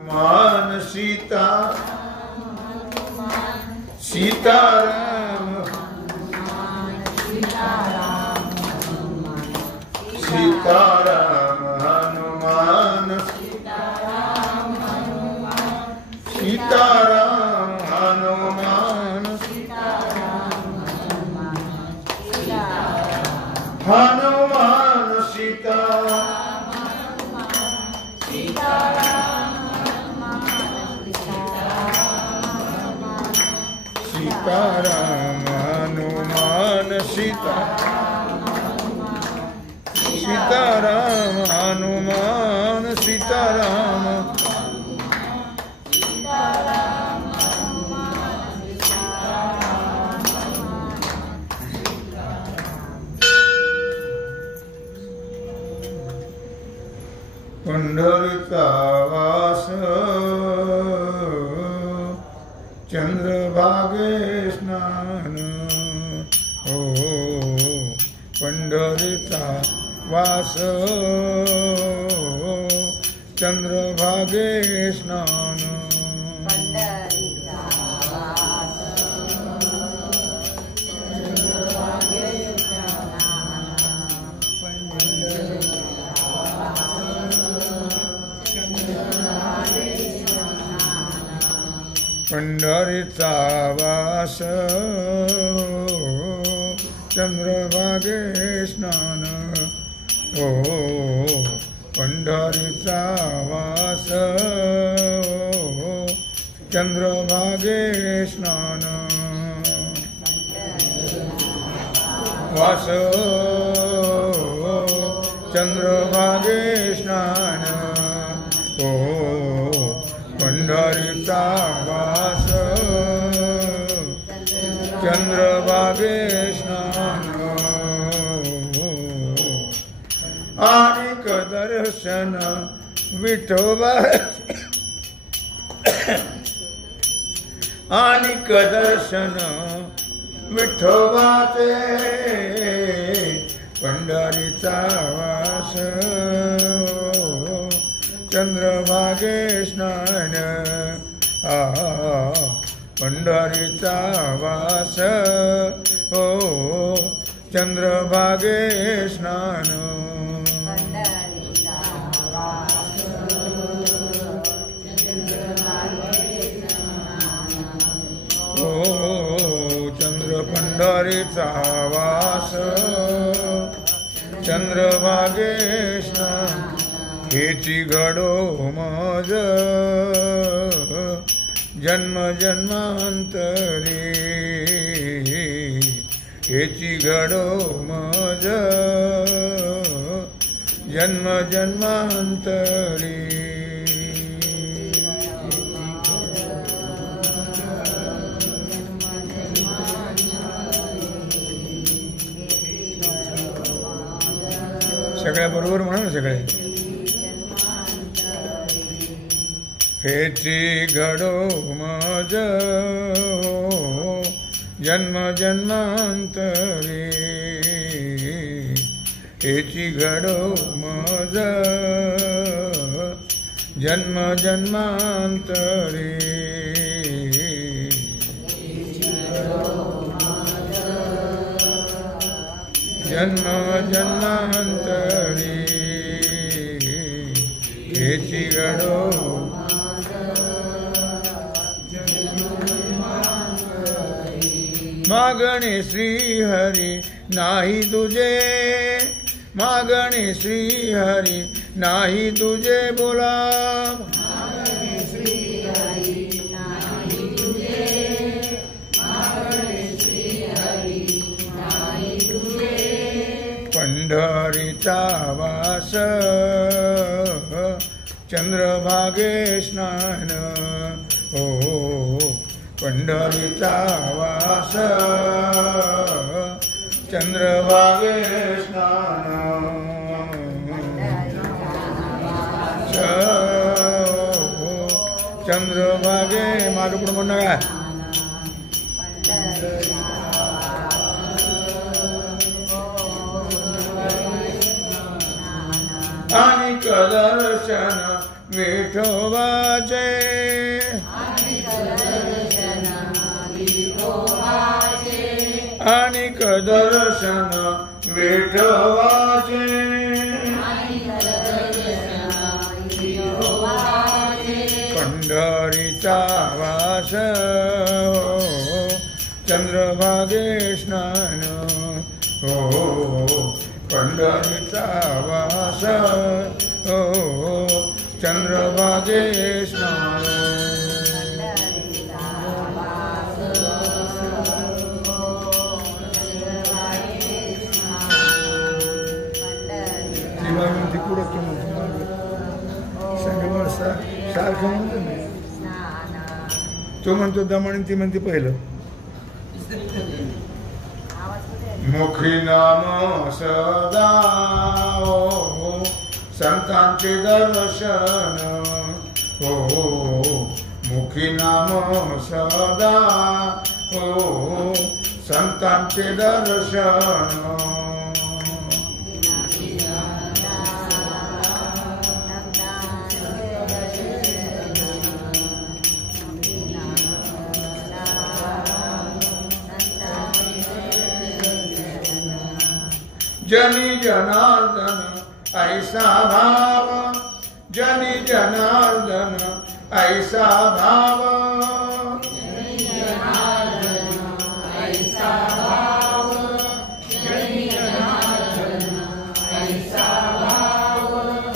मान सीता सीताराम सीताराम हनुमान सीताराम हनुमान हनुमान सीता सीताराम हनुमान सीता सीताराम हनुमान सीताराम पंढरीचा वास चंद्रभागे स्नान हो पंढरीचा वास चंद्रभागे स्नान पंढरीचा वास चंद्रभागे स्नान हो पंढरीचा वास चंद्रभागे स्नान वास चंद्रभागे स्नान हो पंढरीचा वास चंद्रभागे स्नान आनिक दर्शन विठोबा आनिक दर्शन विठोबाचे पंढरीचा वास चंद्रभागे स्नान पंढरीचा वास हो चंद्रभागे स्नान हो चंद्र पंढरीचा वास चंद्रभागे स्नान हेची घडो मज जन्म जन्मांतरी हेची घडो मज जन्म जन्मांतरी सगळ्या बरोबर म्हणा ना सगळे हेची घडो मज जन्म जन्मांतरी हेची घडो मज जन्म जन्मांतरी जन्म जन्मांतरी हेची घडो मागणे श्री हरी नाही तुझे मागणे श्री हरी नाही तुझे बोला पंढरीचा वास चंद्रभागे स्नान हो पंढरीचा वास चंद्रभागे स्नान चंद्रभागे मागे पुढे म्हणणं काय अनिक दर्शन विठोबाचे अनिक दर्शन विठोबाचे पंढरीचा वास चंद्रभागे स्नान हो पंढरीचा वास हो चंद्रभागे स्नान सारखं म्हणतो ना तो म्हणतो दमण ती म्हणते पहिलं मुखी नाम सदा संतांचे दर्शन हो मुखी नाम सदा हो संतांचे दर्शन जनी जनार्दन ऐसा भाव जनी जनार्दन ऐसा भाव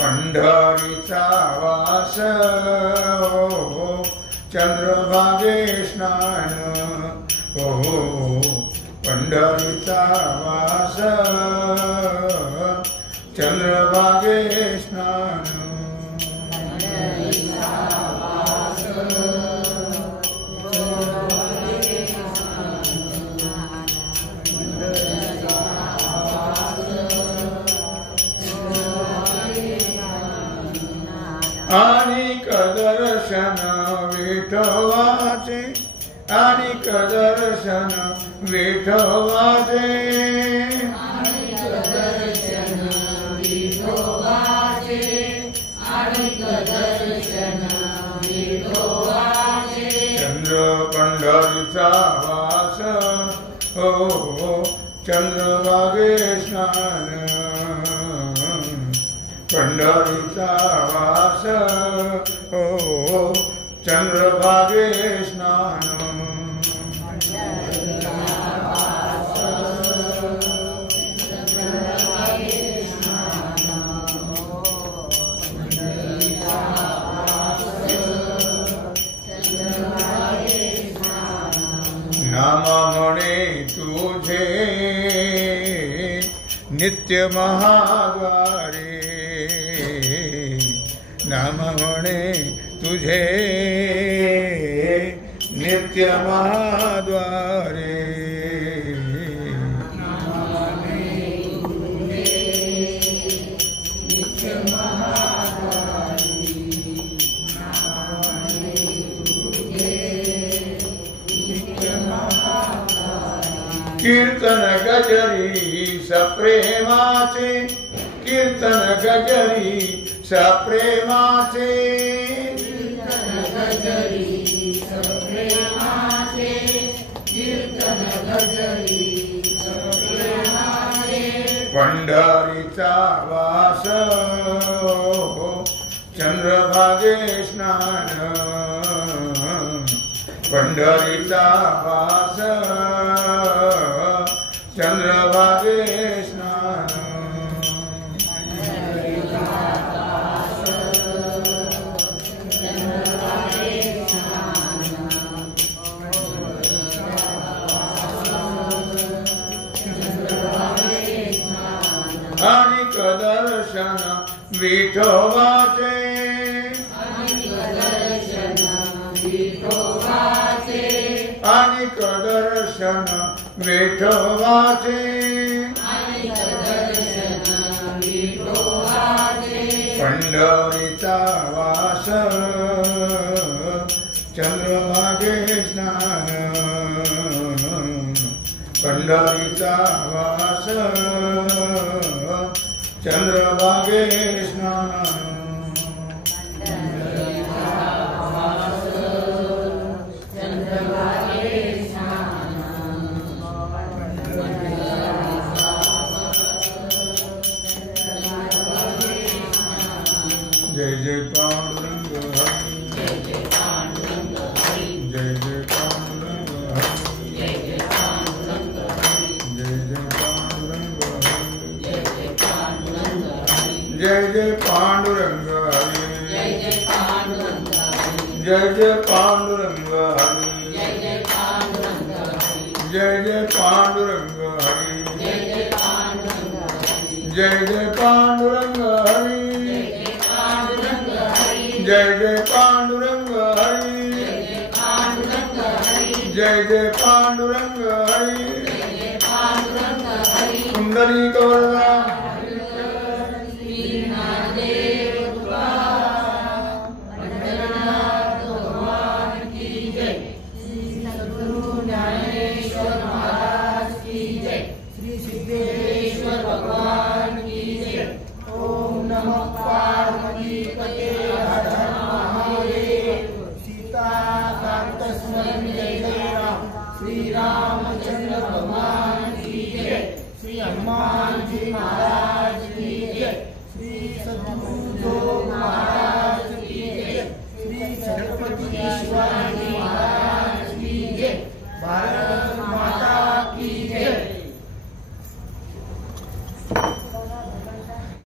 पंढरीचा वास हो चंद्रभागे स्नान हो पंढरीचा वास चंद्रभागे स्नान अनिक दर्शन विठोबाचे अनिक दर्शन विठोबाचे चंद्र पंढरीचा वास हो चंद्रभागे स्नान पंढरीचा वास हो चंद्रभागे स्नान नाम म्हणे तुझे नित्य महाद्वारे नाम म्हणे तुझे नित्य महाद्वारे कीर्तन गजरी सप्रेमाचे कीर्तन गजरी सप्रेमाचे पंढरीचा वास चंद्रभागे स्नान पंढरीचा वास चंद्रभागे स्नान अनिक दर्शन विठोबाचे अनिक दर्शन विठोबाचे पंढरीचा वास चंद्रभागे स्नान पंढरीचा वास चंद्रभागे स्नान जय जय पांडुरंग हरि जय जय पांडुरंग हरि जय जय पांडुरंग हरि जय जय पांडुरंग हरि जय जय पांडुरंग हरि जय जय पांडुरंग हरि पुंडरीक वरदा श्री रामचंद्र भगवान की जय, श्री हनुमान जी महाराज की जय, श्री सद्गुरु महाराज की जय, श्री छत्रपति शिवाजी